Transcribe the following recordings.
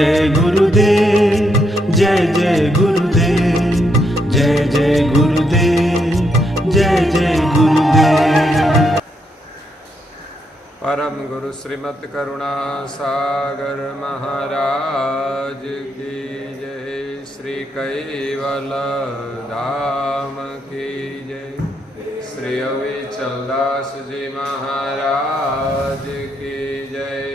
जय गुरुदेव, जय जय गुरुदेव, जय जय गुरुदेव, जय जय गुरुदेव। परम गुरु श्रीमद् करुणा सागर महाराज की जय। श्री कैवल धाम की जय। श्री अविचल दास जी महाराज की जय।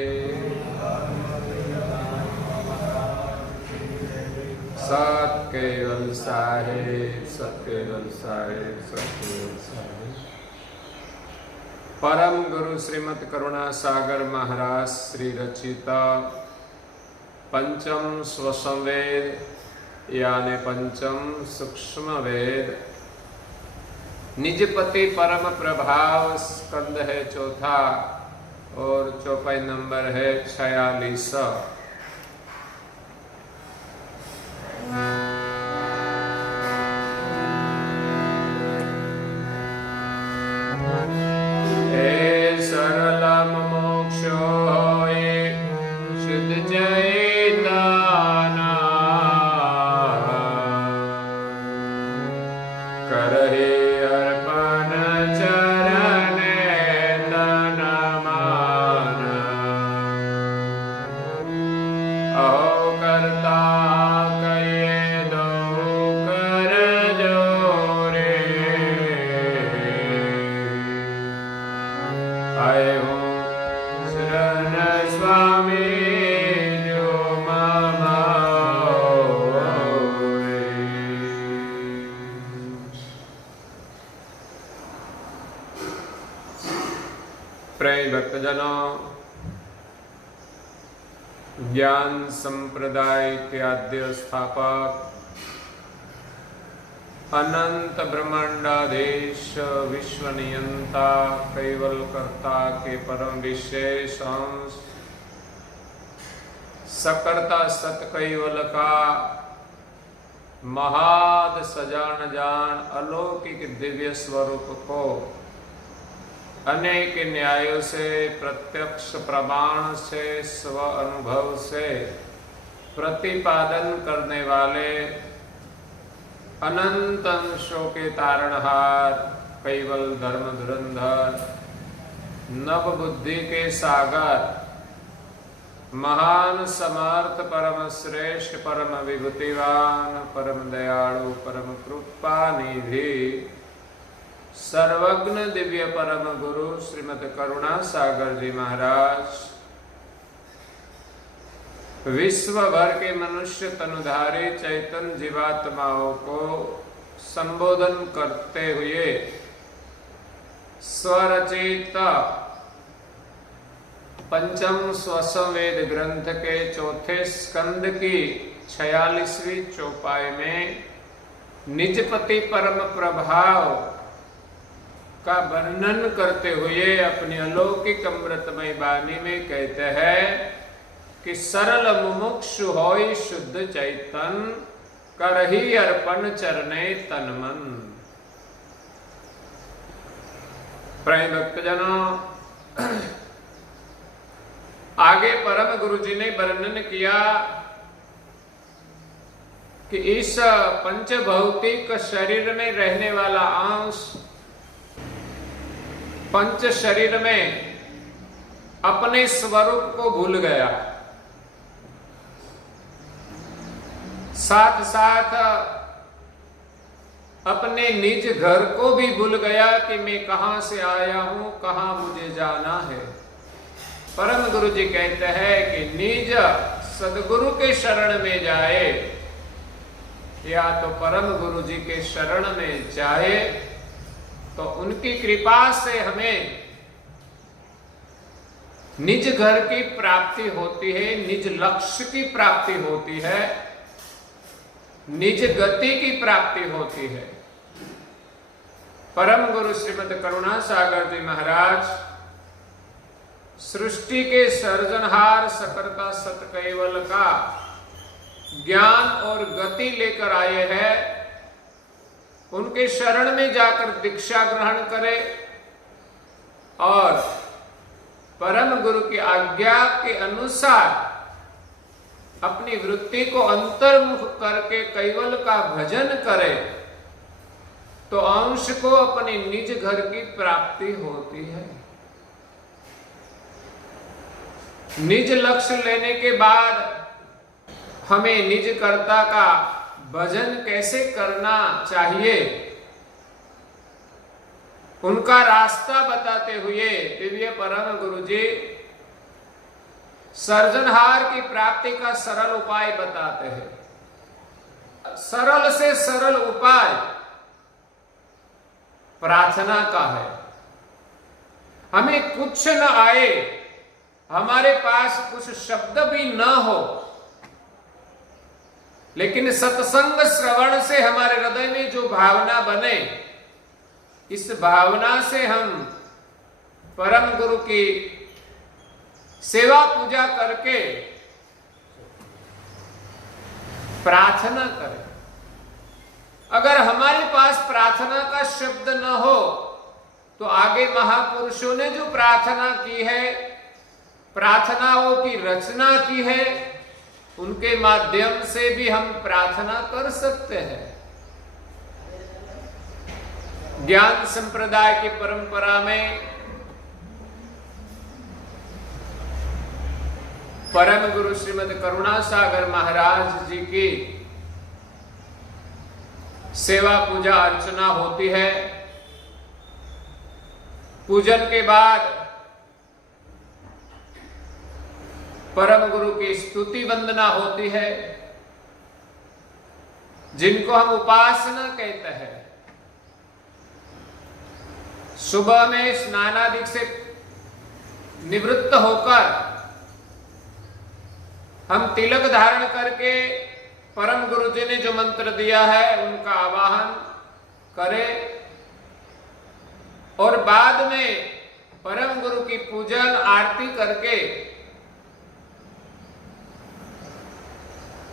सत केवल साहेब, सत केवल साहेब, सत केवल साहेब। परम गुरु श्रीमद् करुणा सागर महाराज श्री रचिता पंचम स्वसंवेद यानी पंचम सूक्ष्म वेद निजपति परम प्रभाव स्कंद है चौथा और चौपाई नंबर है 46। प्रिय भक्तजनों, ज्ञान संप्रदाय के आद्य स्थापक अनंत ब्रह्मांडाधीश विश्व नियंता कैवल कर्ता के परम विशेष अंश सकर्ता सत कैवल का महाद सजान जान अलौकिक दिव्य स्वरूप को अनेक न्यायों से प्रत्यक्ष प्रमाण से स्व अनुभव से प्रतिपादन करने वाले अनंत अंशों के तारणहार कैवल धर्म धुरंधर नव बुद्धि के सागर महान समर्थ परम श्रेष्ठ परम विभूतिवान परम दयालु परम कृपा निधि सर्वज्ञ दिव्य परम गुरु श्रीमद् करुणा सागर जी महाराज विश्व भर के मनुष्य तनुधारी चैतन्य जीवात्माओं को संबोधन करते हुए स्वरचित पंचम स्वसंवेद ग्रंथ के चौथे स्कंद की 46वीं चौपाई में निजपति परम प्रभाव का वर्णन करते हुए अपनी अलौकिक अमृतमय वाणी में कहते हैं कि सरल मुमुक्षु होई शुद्ध चैतन करही अर्पण चरणे तन मन। प्रिय भक्तजनों, आगे परम गुरु जी ने वर्णन किया कि इस पंच भौतिक शरीर में रहने वाला अंश पंच शरीर में अपने स्वरूप को भूल गया, साथ साथ अपने निज घर को भी भूल गया कि मैं कहां से आया हूं, कहां मुझे जाना है। परम गुरु जी कहते हैं कि निज सदगुरु के शरण में जाए या तो परम गुरु जी के शरण में जाए तो उनकी कृपा से हमें निज घर की प्राप्ति होती है, निज लक्ष्य की प्राप्ति होती है, निज गति की प्राप्ति होती है। परम गुरु श्रीमद् करुणा सागर जी महाराज सृष्टि के सर्जनहार सकर्ता सत कैवल का ज्ञान और गति लेकर आए हैं। उनके शरण में जाकर दीक्षा ग्रहण करे और परम गुरु की आज्ञा के अनुसार अपनी वृत्ति को अंतर्मुख करके कैवल का भजन करे तो अंश को अपने निज घर की प्राप्ति होती है। निज लक्ष्य लेने के बाद हमें निज कर्ता का भजन कैसे करना चाहिए, उनका रास्ता बताते हुए दिव्य परम गुरुजी सर्जनहार की प्राप्ति का सरल उपाय बताते हैं। सरल से सरल उपाय प्रार्थना का है। हमें कुछ न आए, हमारे पास कुछ शब्द भी न हो, लेकिन सत्संग श्रवण से हमारे हृदय में जो भावना बने, इस भावना से हम परम गुरु की सेवा पूजा करके प्रार्थना करें। अगर हमारे पास प्रार्थना का शब्द न हो तो आगे महापुरुषों ने जो प्रार्थना की है, प्रार्थनाओं की रचना की है, उनके माध्यम से भी हम प्रार्थना कर सकते हैं। ज्ञान संप्रदाय की परंपरा में परम गुरु श्रीमद करुणासागर महाराज जी की सेवा पूजा अर्चना होती है। पूजन के बाद परम गुरु की स्तुति वंदना होती है, जिनको हम उपासना कहते हैं। सुबह में स्नानादि से निवृत्त होकर हम तिलक धारण करके परम गुरु जी ने जो मंत्र दिया है उनका आवाहन करें और बाद में परम गुरु की पूजन आरती करके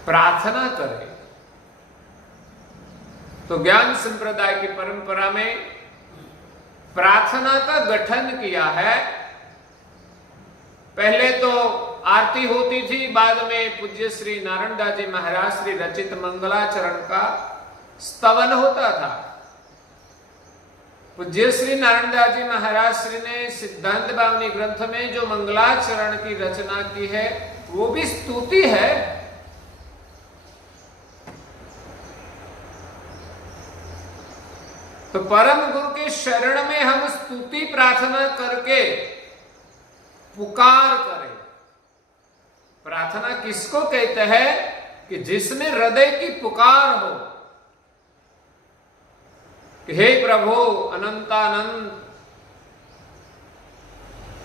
प्रार्थना करें। तो ज्ञान संप्रदाय की परंपरा में प्रार्थना का गठन किया है। पहले तो आरती होती थी, बाद में पूज्य श्री नारायण दास जी महाराज श्री रचित मंगलाचरण का स्तवन होता था। पूज्य श्री नारायण दास जी महाराज श्री ने सिद्धांत बावनी ग्रंथ में जो मंगलाचरण की रचना की है वो भी स्तुति है। तो परम गुरु के शरण में हम स्तुति प्रार्थना करके पुकार करें। प्रार्थना किसको कहते हैं कि जिसमें हृदय की पुकार हो कि हे प्रभु अनंतानंद,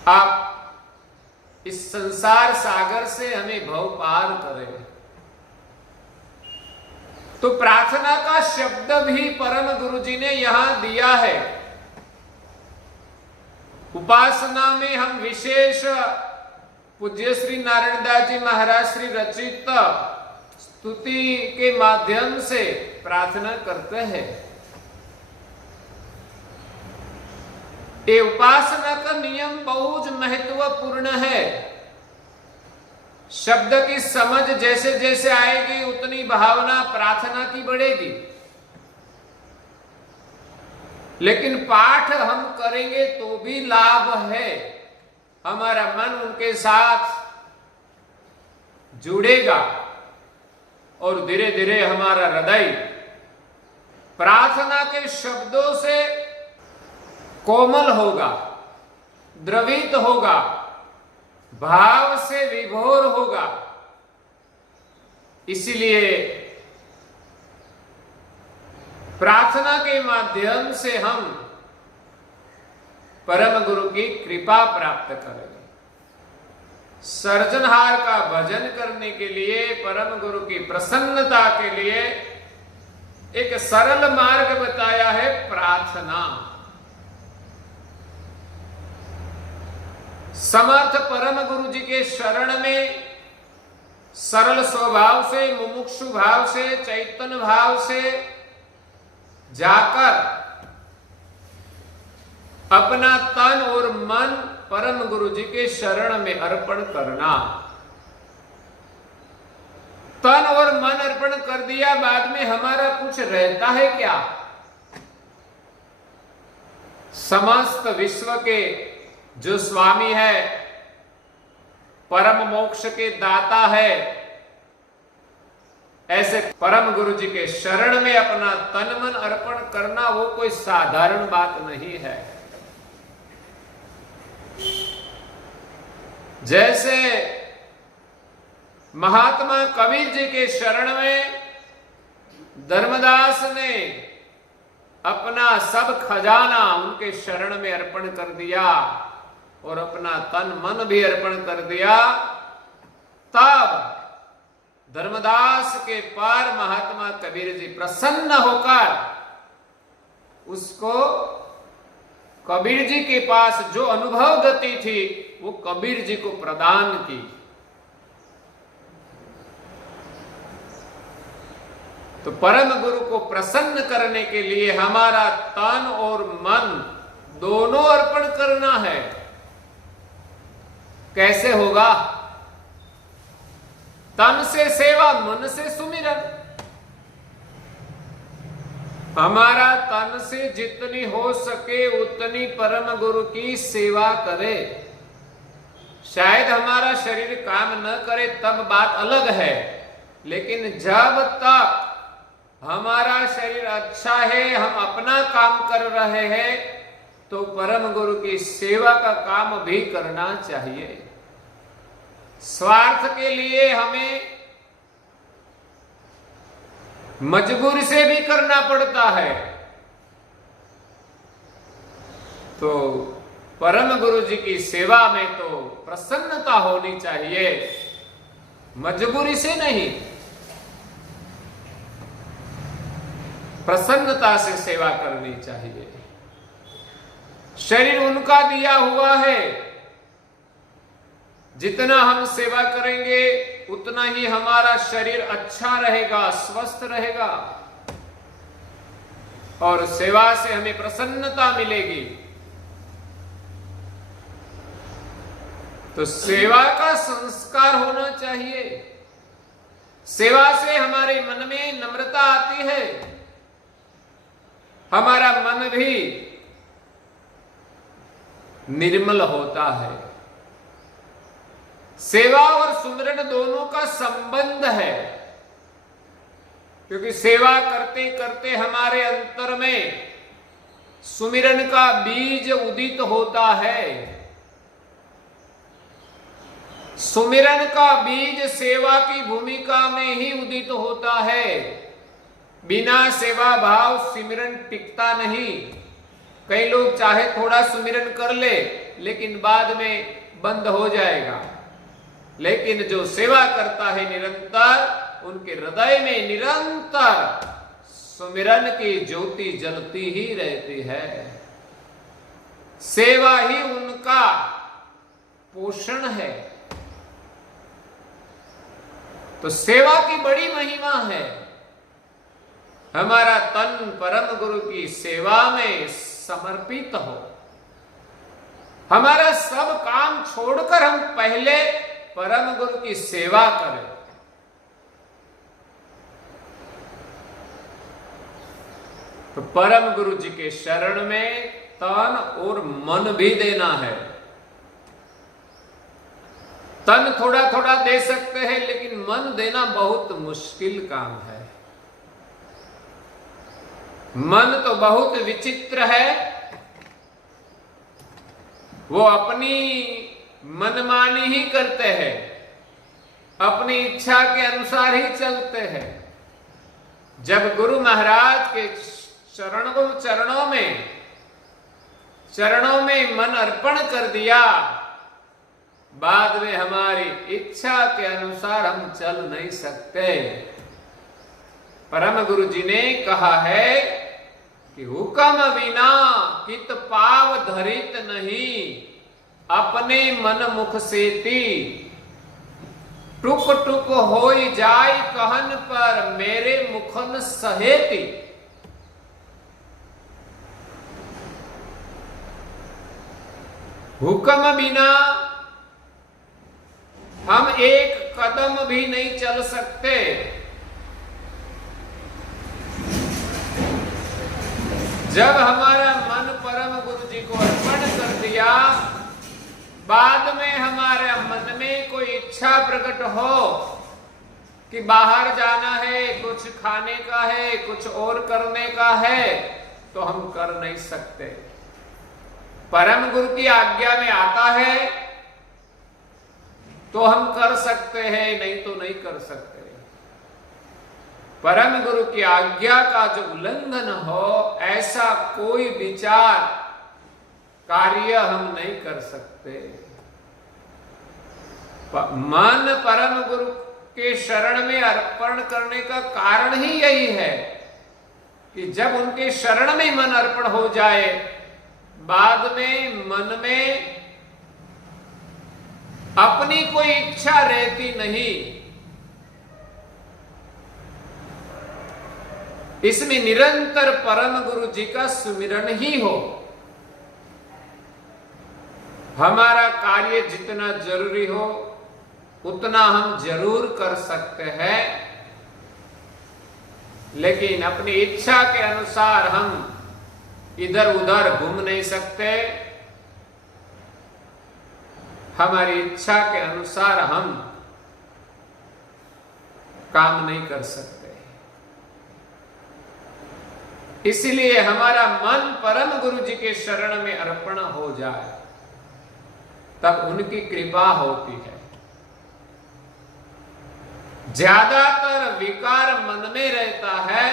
आप इस संसार सागर से हमें भव पार करें। तो प्रार्थना का शब्द भी परम गुरु जी ने यहां दिया है। उपासना में हम विशेष पूज्य श्री नारायण दास जी महाराज श्री रचित स्तुति के माध्यम से प्रार्थना करते हैं। ये उपासना का नियम बहुत महत्वपूर्ण है। शब्द की समझ जैसे जैसे आएगी उतनी भावना प्रार्थना की बढ़ेगी, लेकिन पाठ हम करेंगे तो भी लाभ है। हमारा मन उनके साथ जुड़ेगा और धीरे धीरे हमारा हृदय प्रार्थना के शब्दों से कोमल होगा, द्रवित होगा, भाव से विभोर होगा। इसलिए प्रार्थना के माध्यम से हम परम गुरु की कृपा प्राप्त करेंगे। सर्जनहार का भजन करने के लिए, परम गुरु की प्रसन्नता के लिए एक सरल मार्ग बताया है, प्रार्थना। समर्थ परम गुरु जी के शरण में सरल स्वभाव से, मुमुक्षु भाव से, चैतन्य भाव से जाकर अपना तन और मन परम गुरु जी के शरण में अर्पण करना। तन और मन अर्पण कर दिया, बाद में हमारा कुछ रहता है क्या? समस्त विश्व के जो स्वामी है, परम मोक्ष के दाता है, ऐसे परम गुरु जी के शरण में अपना तन मन अर्पण करना वो कोई साधारण बात नहीं है। जैसे महात्मा कबीर जी के शरण में धर्मदास ने अपना सब खजाना उनके शरण में अर्पण कर दिया और अपना तन मन भी अर्पण कर दिया, तब धर्मदास के पार महात्मा कबीर जी प्रसन्न होकर उसको कबीर जी के पास जो अनुभव गति थी वो कबीर जी को प्रदान की। तो परम गुरु को प्रसन्न करने के लिए हमारा तन और मन दोनों अर्पण करना है। कैसे होगा? तन से सेवा, मन से सुमिरन। हमारा तन से जितनी हो सके उतनी परम गुरु की सेवा करे। शायद हमारा शरीर काम न करे तब बात अलग है, लेकिन जब तक हमारा शरीर अच्छा है, हम अपना काम कर रहे हैं, तो परम गुरु की सेवा का काम भी करना चाहिए। स्वार्थ के लिए हमें मजबूरी से भी करना पड़ता है, तो परम गुरु जी की सेवा में तो प्रसन्नता होनी चाहिए, मजबूरी से नहीं, प्रसन्नता से सेवा करनी चाहिए। शरीर उनका दिया हुआ है, जितना हम सेवा करेंगे उतना ही हमारा शरीर अच्छा रहेगा, स्वस्थ रहेगा और सेवा से हमें प्रसन्नता मिलेगी। तो सेवा का संस्कार होना चाहिए। सेवा से हमारे मन में नम्रता आती है, हमारा मन भी निर्मल होता है। सेवा और सुमिरन दोनों का संबंध है, क्योंकि सेवा करते करते हमारे अंतर में सुमिरन का बीज उदित होता है। सुमिरन का बीज सेवा की भूमिका में ही उदित होता है। बिना सेवा भाव सिमरन टिकता नहीं। कई लोग चाहे थोड़ा सुमिरन कर ले, लेकिन बाद में बंद हो जाएगा। लेकिन जो सेवा करता है निरंतर, उनके हृदय में निरंतर सुमिरन की ज्योति जलती ही रहती है। सेवा ही उनका पोषण है। तो सेवा की बड़ी महिमा है। हमारा तन परम गुरु की सेवा में समर्पित हो। हमारा सब काम छोड़कर हम पहले परम गुरु की सेवा करें। तो परम गुरु जी के शरण में तन और मन भी देना है। तन थोड़ा थोड़ा दे सकते हैं, लेकिन मन देना बहुत मुश्किल काम है। मन तो बहुत विचित्र है। वो अपनी मनमानी ही करते हैं, अपनी इच्छा के अनुसार ही चलते हैं। जब गुरु महाराज के चरणों में मन अर्पण कर दिया, बाद में हमारी इच्छा के अनुसार हम चल नहीं सकते। परम गुरु जी ने कहा है कि हुक्म बिना कित पाव धरित नहीं, अपने मन मुख सेती, टुक टुक होई जाय कहन पर मेरे मुखन सहेती। हुक्म बिना हम एक कदम कदम भी नहीं चल सकते। जब हमारा मन परम गुरु जी को अर्पण कर दिया, बाद में हमारे मन में कोई इच्छा प्रकट हो कि बाहर जाना है, कुछ खाने का है, कुछ और करने का है, तो हम कर नहीं सकते। परम गुरु की आज्ञा में आता है तो हम कर सकते हैं, नहीं तो नहीं कर सकते। परम गुरु की आज्ञा का जो उल्लंघन हो, ऐसा कोई विचार कार्य हम नहीं कर सकते। मन परम गुरु के शरण में अर्पण करने का कारण ही यही है कि जब उनके शरण में मन अर्पण हो जाए, बाद में मन में अपनी कोई इच्छा रहती नहीं। इसमें निरंतर परम गुरु जी का सुमिरन ही हो। हमारा कार्य जितना जरूरी हो उतना हम जरूर कर सकते हैं, लेकिन अपनी इच्छा के अनुसार हम इधर उधर घूम नहीं सकते। हमारी इच्छा के अनुसार हम काम नहीं कर सकते। इसलिए हमारा मन परम गुरु जी के शरण में अर्पण हो जाए, तब उनकी कृपा होती है। ज्यादातर विकार मन में रहता है।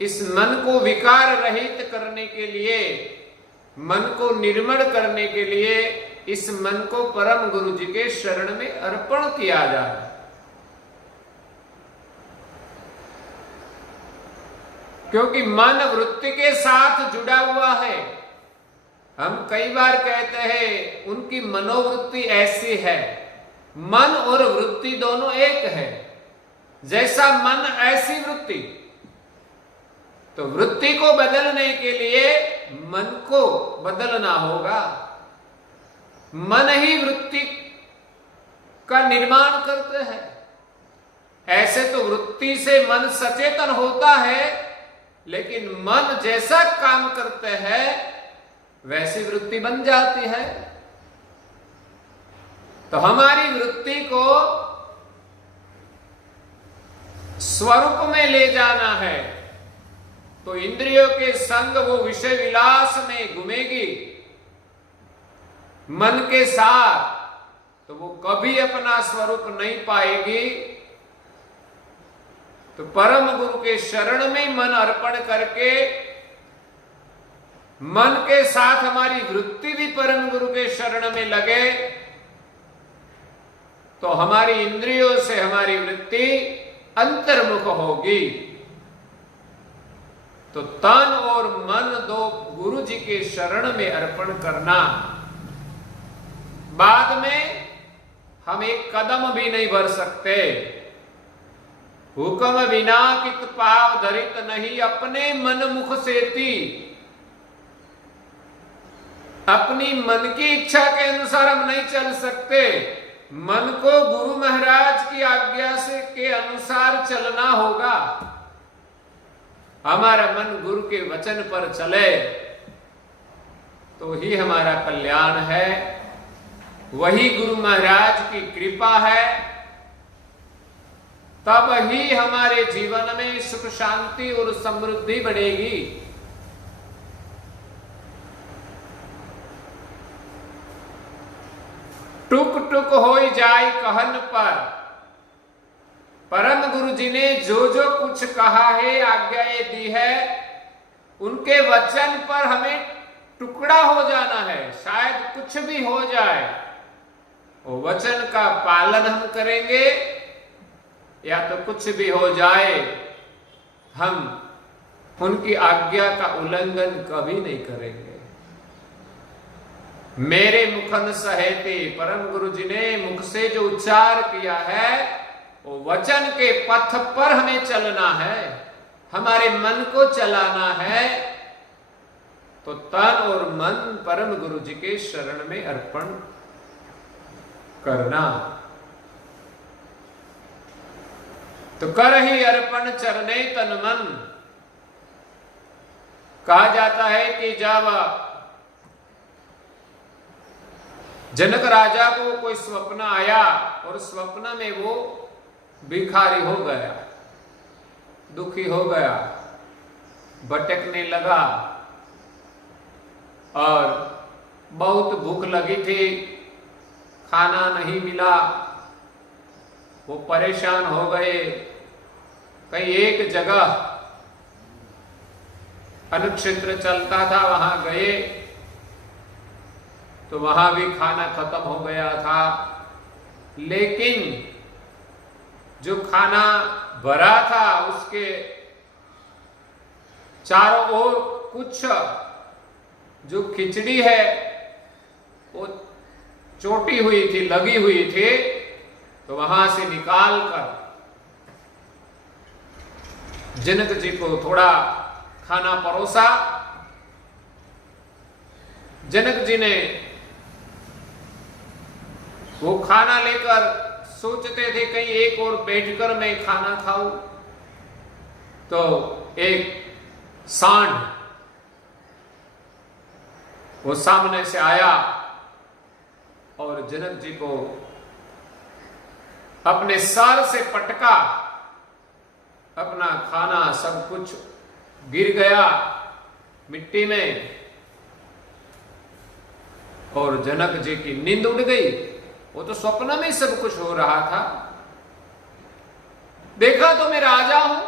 इस मन को विकार रहित करने के लिए, मन को निर्मल करने के लिए, इस मन को परम गुरु जी के शरण में अर्पण किया जाए। क्योंकि मन वृत्ति के साथ जुड़ा हुआ है। हम कई बार कहते हैं उनकी मनोवृत्ति ऐसी है। मन और वृत्ति दोनों एक है। जैसा मन ऐसी वृत्ति। तो वृत्ति को बदलने के लिए मन को बदलना होगा। मन ही वृत्ति का निर्माण करते हैं। ऐसे तो वृत्ति से मन सचेतन होता है, लेकिन मन जैसा काम करते हैं वैसी वृत्ति बन जाती है। तो हमारी वृत्ति को स्वरूप में ले जाना है, तो इंद्रियों के संग वो विषय विलास में घूमेगी मन के साथ, तो वो कभी अपना स्वरूप नहीं पाएगी। तो परम गुरु के शरण में मन अर्पण करके, मन के साथ हमारी वृत्ति भी परम गुरु के शरण में लगे, तो हमारी इंद्रियों से हमारी वृत्ति अंतर्मुख होगी। तो तन और मन दो गुरु जी के शरण में अर्पण करना। बाद में हम एक कदम भी नहीं भर सकते। हुक्म बिना कित पाव धरित नहीं, अपने मन मुख सेती। अपनी मन की इच्छा के अनुसार हम नहीं चल सकते। मन को गुरु महाराज की आज्ञा से के अनुसार चलना होगा। हमारा मन गुरु के वचन पर चले तो ही हमारा कल्याण है। वही गुरु महाराज की कृपा है। तब ही हमारे जीवन में सुख शांति और समृद्धि बढ़ेगी। टुक टुक हो जाए कहन पर, परम गुरु जी ने जो जो कुछ कहा है, आज्ञाएं दी है, उनके वचन पर हमें टुकड़ा हो जाना है। शायद कुछ भी हो जाए, वो वचन का पालन हम करेंगे, या तो कुछ भी हो जाए हम उनकी आज्ञा का उल्लंघन कभी नहीं करेंगे। मेरे मुखन सहेते, परम गुरु जी ने मुख से जो उच्चार किया है, वो वचन के पथ पर हमें चलना है, हमारे मन को चलाना है। तो तन और मन परम गुरु जी के शरण में अर्पण करना। तो कर ही अर्पण चरने तन मन। कहा जाता है कि जब जनक राजा को कोई स्वप्न आया और स्वप्न में वो भिखारी हो गया, दुखी हो गया, भटकने लगा और बहुत भूख लगी थी, खाना नहीं मिला, वो परेशान हो गए। कहीं एक जगह अनुक्षेत्र चलता था, वहां गए तो वहां भी खाना खत्म हो गया था, लेकिन जो खाना भरा था उसके चारों ओर कुछ जो खिचड़ी है वो चोटी हुई थी, लगी हुई थी। तो वहां से निकाल कर जनक जी को थोड़ा खाना परोसा। जनक जी ने वो खाना लेकर सोचते थे कहीं एक और बैठकर मैं खाना खाऊं, तो एक सांड वो सामने से आया और जनक जी को अपने सर से पटका, अपना खाना सब कुछ गिर गया मिट्टी में और जनक जी की नींद उड़ गई। वो तो स्वप्न में सब कुछ हो रहा था, देखा तो मैं राजा हूं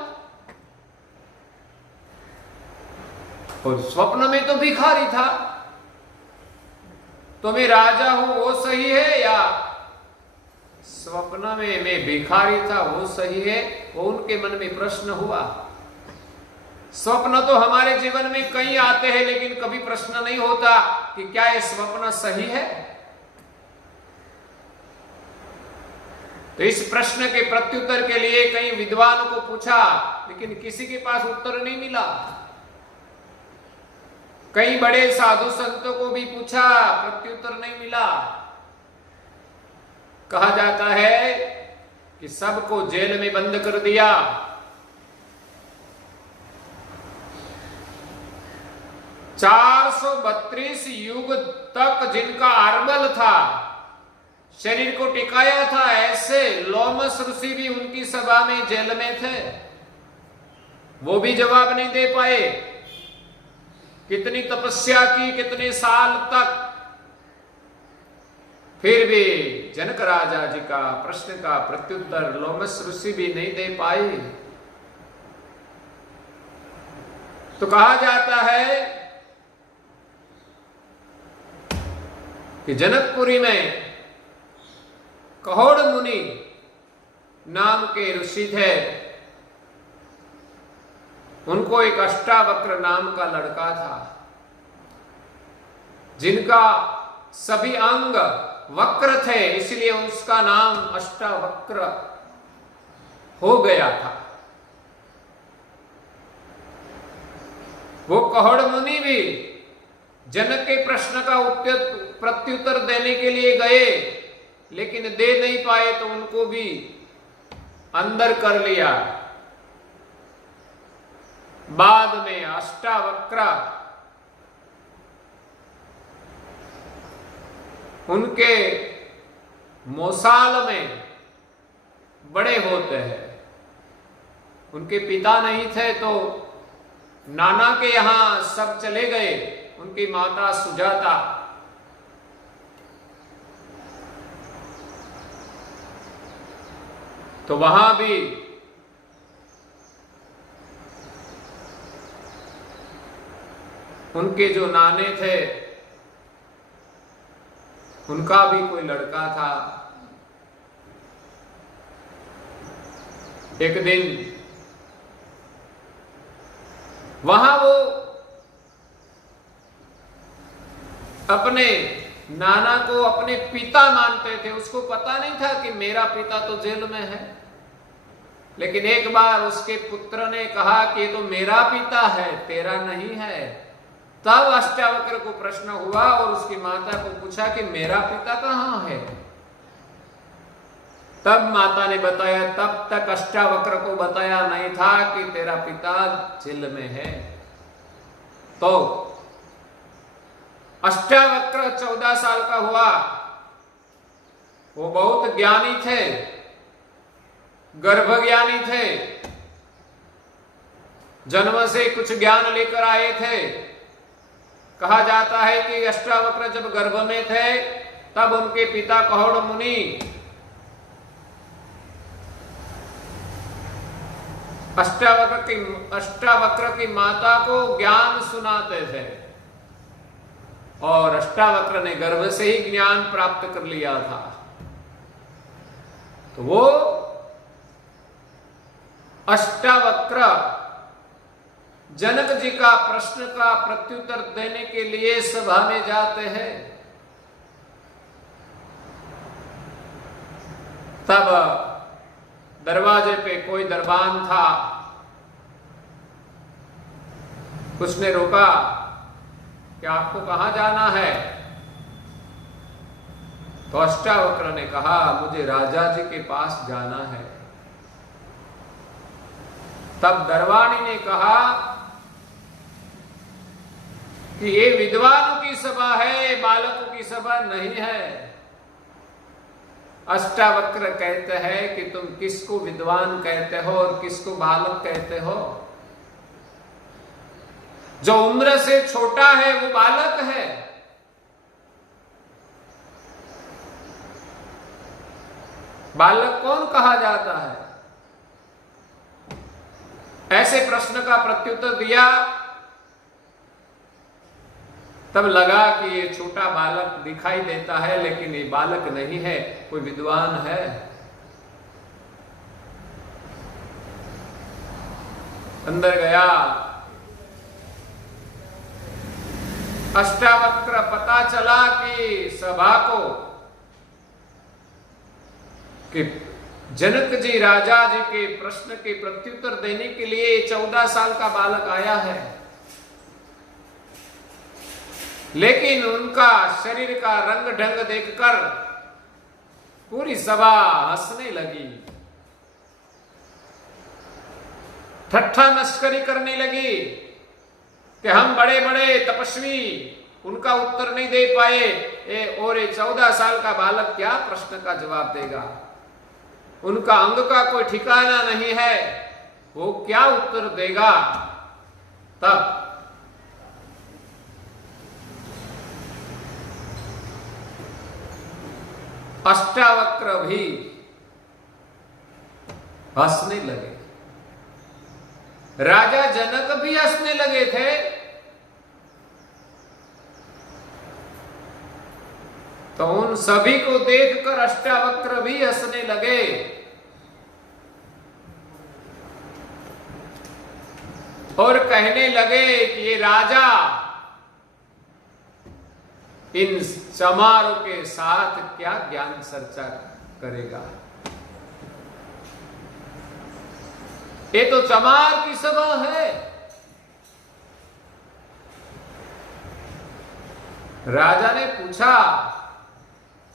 और स्वप्न में तो भिखारी था। तो मैं राजा हूं वो सही है या स्वप्न में मैं भिखारी था वो सही है? वो उनके मन में प्रश्न हुआ। स्वप्न तो हमारे जीवन में कई आते हैं, लेकिन कभी प्रश्न नहीं होता कि क्या ये स्वप्न सही है। तो इस प्रश्न के प्रत्युत्तर के लिए कई विद्वानों को पूछा, लेकिन किसी के पास उत्तर नहीं मिला। कई बड़े साधु संतों को भी पूछा, प्रत्युत्तर नहीं मिला। कहा जाता है कि सबको जेल में बंद कर दिया। चार 432 युग तक जिनका आर्बल था, शरीर को टिकाया था, ऐसे लोमस ऋषि भी उनकी सभा में जेल में थे। वो भी जवाब नहीं दे पाए। कितनी तपस्या की, कितने साल तक, फिर भी जनक राजा जी का प्रश्न का प्रत्युत्तर लोमस ऋषि भी नहीं दे पाए। तो कहा जाता है कि जनकपुरी में कहोड़ मुनि नाम के ऋषि थे। उनको एक अष्टावक्र नाम का लड़का था, जिनका सभी अंग वक्र थे, इसलिए उसका नाम अष्टावक्र हो गया था। वो कहोड़ मुनि भी जनक के प्रश्न का प्रत्युत्तर देने के लिए गए, लेकिन दे नहीं पाए, तो उनको भी अंदर कर लिया। बाद में अष्टावक्र उनके मौसाल में बड़े होते हैं। उनके पिता नहीं थे तो नाना के यहां सब चले गए। उनकी माता सुजाता, तो वहां भी उनके जो नाने थे उनका भी कोई लड़का था। एक दिन वहां वो अपने नाना को अपने पिता मानते थे। उसको पता नहीं था कि मेरा पिता तो जेल में है, लेकिन एक बार उसके पुत्र ने कहा कि ये तो मेरा पिता है, तेरा नहीं है। तब अष्टावक्र को प्रश्न हुआ और उसकी माता को पूछा कि मेरा पिता कहां है। तब माता ने बताया, तब तक अष्टावक्र को बताया नहीं था कि तेरा पिता जेल में है। तो अष्टावक्र 14 साल का हुआ। वो बहुत ज्ञानी थे, गर्भज्ञानी थे, जन्म से कुछ ज्ञान लेकर आए थे। कहा जाता है कि अष्टावक्र जब गर्भ में थे तब उनके पिता कहोड़ मुनि अष्टावक्र की माता को ज्ञान सुनाते थे, और अष्टावक्र ने गर्भ से ही ज्ञान प्राप्त कर लिया था। तो वो अष्टावक्र जनक जी का प्रश्न का प्रत्युत्तर देने के लिए सभा में जाते हैं। तब दरवाजे पे कोई दरबान था, उसने रोका कि आपको कहां जाना है? तो अष्टावक्र ने कहा, मुझे राजा जी के पास जाना है। तब दरबानी ने कहा कि ये विद्वानों की सभा है, बालकों की सभा नहीं है। अष्टावक्र कहते हैं कि तुम किसको विद्वान कहते हो और किसको बालक कहते हो? जो उम्र से छोटा है वो बालक है, बालक कौन कहा जाता है? ऐसे प्रश्न का प्रत्युत्तर दिया। तब लगा कि ये छोटा बालक दिखाई देता है, लेकिन ये बालक नहीं है, कोई विद्वान है। अंदर गया। अष्टावक्र पता चला कि सभा को कि जनक जी राजा जी के प्रश्न के प्रत्युत्तर देने के लिए 14 साल का बालक आया है, लेकिन उनका शरीर का रंग ढंग देखकर पूरी सभा हंसने लगी, ठट्ठा मस्करी करने लगी कि हम बड़े बड़े तपस्वी उनका उत्तर नहीं दे पाए, और ये 14 साल का बालक क्या प्रश्न का जवाब देगा? उनका अंग का कोई ठिकाना नहीं है, वो क्या उत्तर देगा? तब अष्टावक्र भी हंसने लगे, राजा जनक भी हंसने लगे थे। तो उन सभी को देखकर अष्टावक्र भी हंसने लगे। और कहने लगे कि ये राजा इन चमारों के साथ क्या ज्ञान चर्चा करेगा? ये तो चमार की सभा है। राजा ने पूछा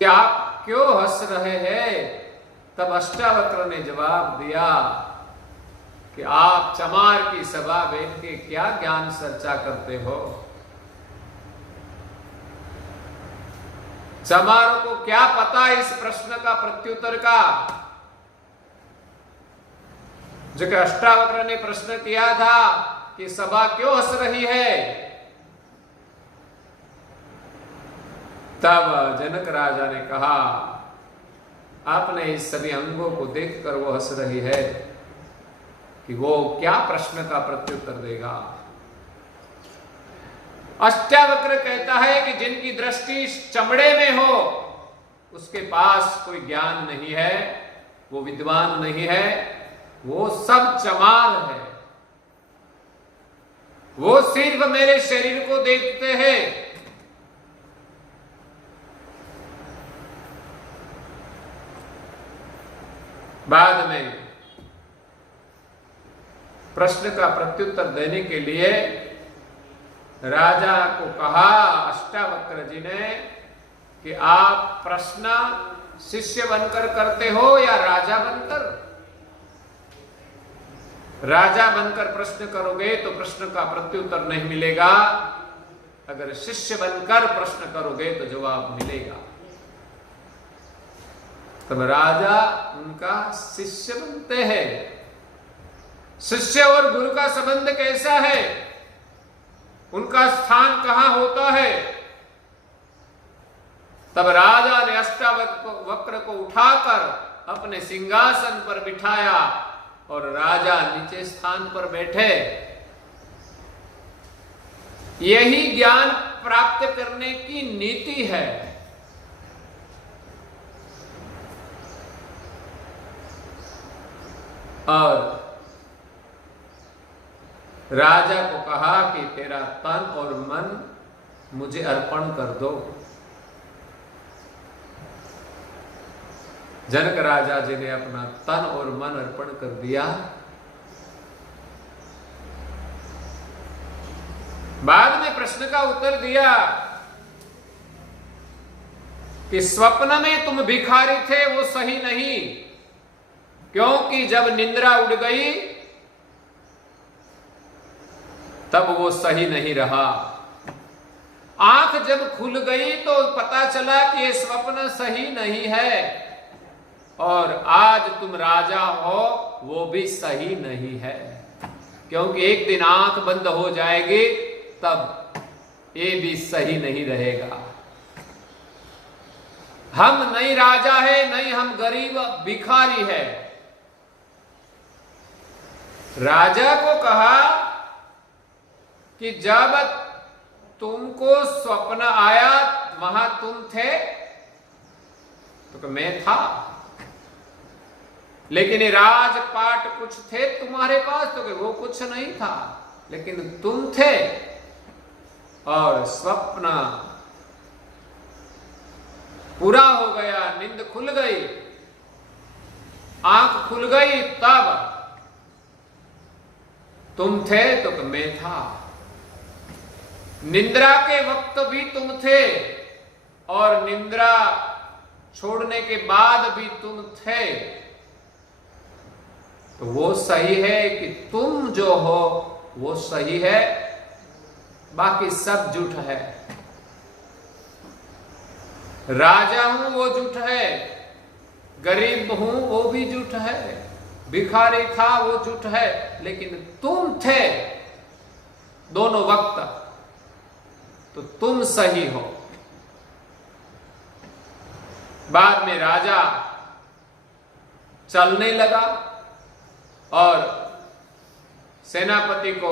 कि आप क्यों हंस रहे हैं? तब अष्टावक्र ने जवाब दिया कि आप चमार की सभा बैठ के क्या ज्ञान चर्चा करते हो? चमारों को क्या पता इस प्रश्न का प्रत्युत्तर का? जो कि अष्टावक्र ने प्रश्न किया था कि सभा क्यों हंस रही है, तब जनक राजा ने कहा, आपने इस सभी अंगों को देखकर वो हंस रही है कि वो क्या प्रश्न का प्रत्युत्तर देगा। अष्टावक्र कहता है कि जिनकी दृष्टि चमड़े में हो उसके पास कोई ज्ञान नहीं है, वो विद्वान नहीं है, वो सब चमार है। वो सिर्फ मेरे शरीर को देखते हैं, बाद में प्रश्न का प्रत्युत्तर देने के लिए राजा को कहा अष्टावक्र जी ने कि आप प्रश्न शिष्य बनकर करते हो या राजा बनकर? राजा बनकर प्रश्न करोगे तो प्रश्न का प्रत्युत्तर नहीं मिलेगा, अगर शिष्य बनकर प्रश्न करोगे तो जवाब मिलेगा। तब राजा उनका शिष्य बनते हैं। शिष्य और गुरु का संबंध कैसा है, उनका स्थान कहां होता है? तब राजा ने अष्टावक्र को उठाकर अपने सिंहासन पर बिठाया और राजा नीचे स्थान पर बैठे। यही ज्ञान प्राप्त करने की नीति है। और राजा को कहा कि तेरा तन और मन मुझे अर्पण कर दो। जनक राजा जी ने अपना तन और मन अर्पण कर दिया। बाद में प्रश्न का उत्तर दिया कि स्वप्न में तुम भिखारी थे वो सही नहीं, क्योंकि जब निद्रा उड़ गई तब वो सही नहीं रहा। आंख जब खुल गई तो पता चला कि ये स्वप्न सही नहीं है, और आज तुम राजा हो वो भी सही नहीं है, क्योंकि एक दिन आंख बंद हो जाएगी तब ये भी सही नहीं रहेगा। हम नहीं राजा है, नहीं हम गरीब भिखारी है। राजा को कहा कि जब तुमको स्वप्न आया वहां तुम थे? तो मैं था, लेकिन ये राजपाट कुछ थे तुम्हारे पास? तो वो कुछ नहीं था, लेकिन तुम थे। और स्वप्न पूरा हो गया, नींद खुल गई, आंख खुल गई, तब तुम थे तो मैं था। निद्रा के वक्त भी तुम थे और निद्रा छोड़ने के बाद भी तुम थे। तो वो सही है कि तुम जो हो वो सही है, बाकी सब झूठ है। राजा हूं वो झूठ है, गरीब हूं वो भी झूठ है, भिखारी था वो झूठ है, लेकिन तुम थे दोनों वक्त तो तुम सही हो। बाद में राजा चलने लगा और सेनापति को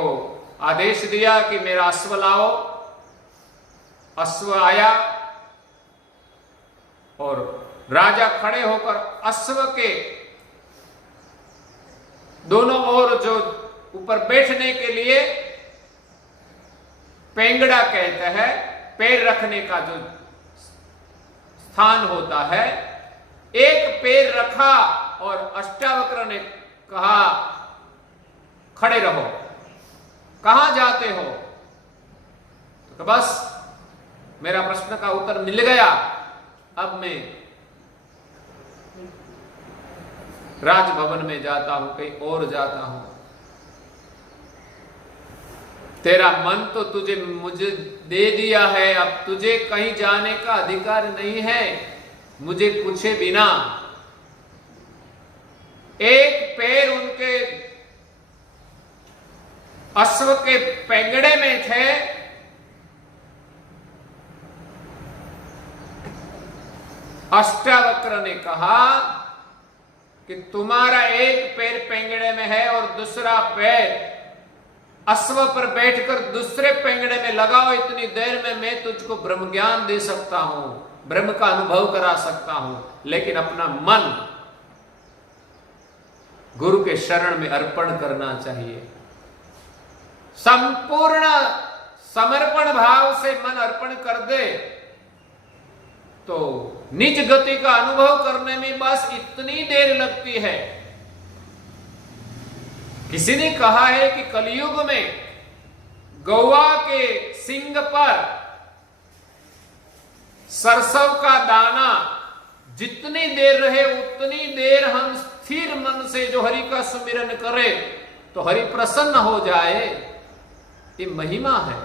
आदेश दिया कि मेरा अश्व लाओ। अश्व आया और राजा खड़े होकर अश्व के दोनों ओर जो ऊपर बैठने के लिए पेंगड़ा कहते हैं, पैर रखने का जो स्थान होता है, एक पैर रखा और अष्टावक्र ने कहा खड़े रहो। कहां जाते हो? तो बस मेरा प्रश्न का उत्तर मिल गया, अब मैं राजभवन में जाता हूं, कहीं और जाता हूं। तेरा मन तो तुझे मुझे दे दिया है, अब तुझे कहीं जाने का अधिकार नहीं है मुझे पूछे बिना। एक पैर उनके अश्व के पेंगड़े में थे, अष्टावक्र ने कहा कि तुम्हारा एक पैर पेंगड़े में है और दूसरा पैर अश्व पर बैठकर दूसरे पेंगड़े में लगाओ, इतनी देर में मैं तुझको ब्रह्म ज्ञान दे सकता हूं, ब्रह्म का अनुभव करा सकता हूं, लेकिन अपना मन गुरु के शरण में अर्पण करना चाहिए। संपूर्ण समर्पण भाव से मन अर्पण कर दे तो निज गति का अनुभव करने में बस इतनी देर लगती है। किसी ने कहा है कि कलयुग में गौवा के सींग पर सरसों का दाना जितनी देर रहे उतनी देर हम स्थिर मन से जो हरि का सुमिरन करें तो हरि प्रसन्न हो जाए, ये महिमा है।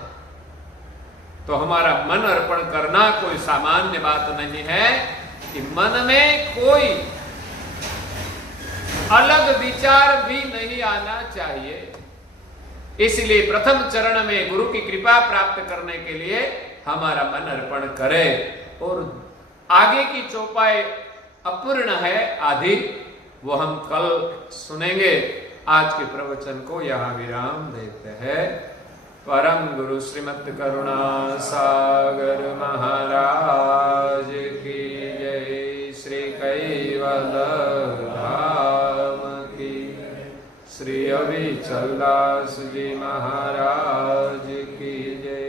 तो हमारा मन अर्पण करना कोई सामान्य बात नहीं है कि मन में कोई अलग विचार भी नहीं आना चाहिए। इसलिए प्रथम चरण में गुरु की कृपा प्राप्त करने के लिए हमारा मन अर्पण करें। और आगे की चौपाई अपूर्ण है आदि, वो हम कल सुनेंगे। आज के प्रवचन को यहाँ विराम देते हैं। परम गुरु श्रीमद् करुणा सागर महाराज की जय। श्री कैवल धाम की, श्री अविचल दास जी महाराज की जय।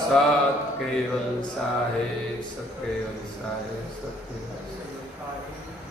सत केवल साहेब, सत केवल साहेब, सत केवल साहेब।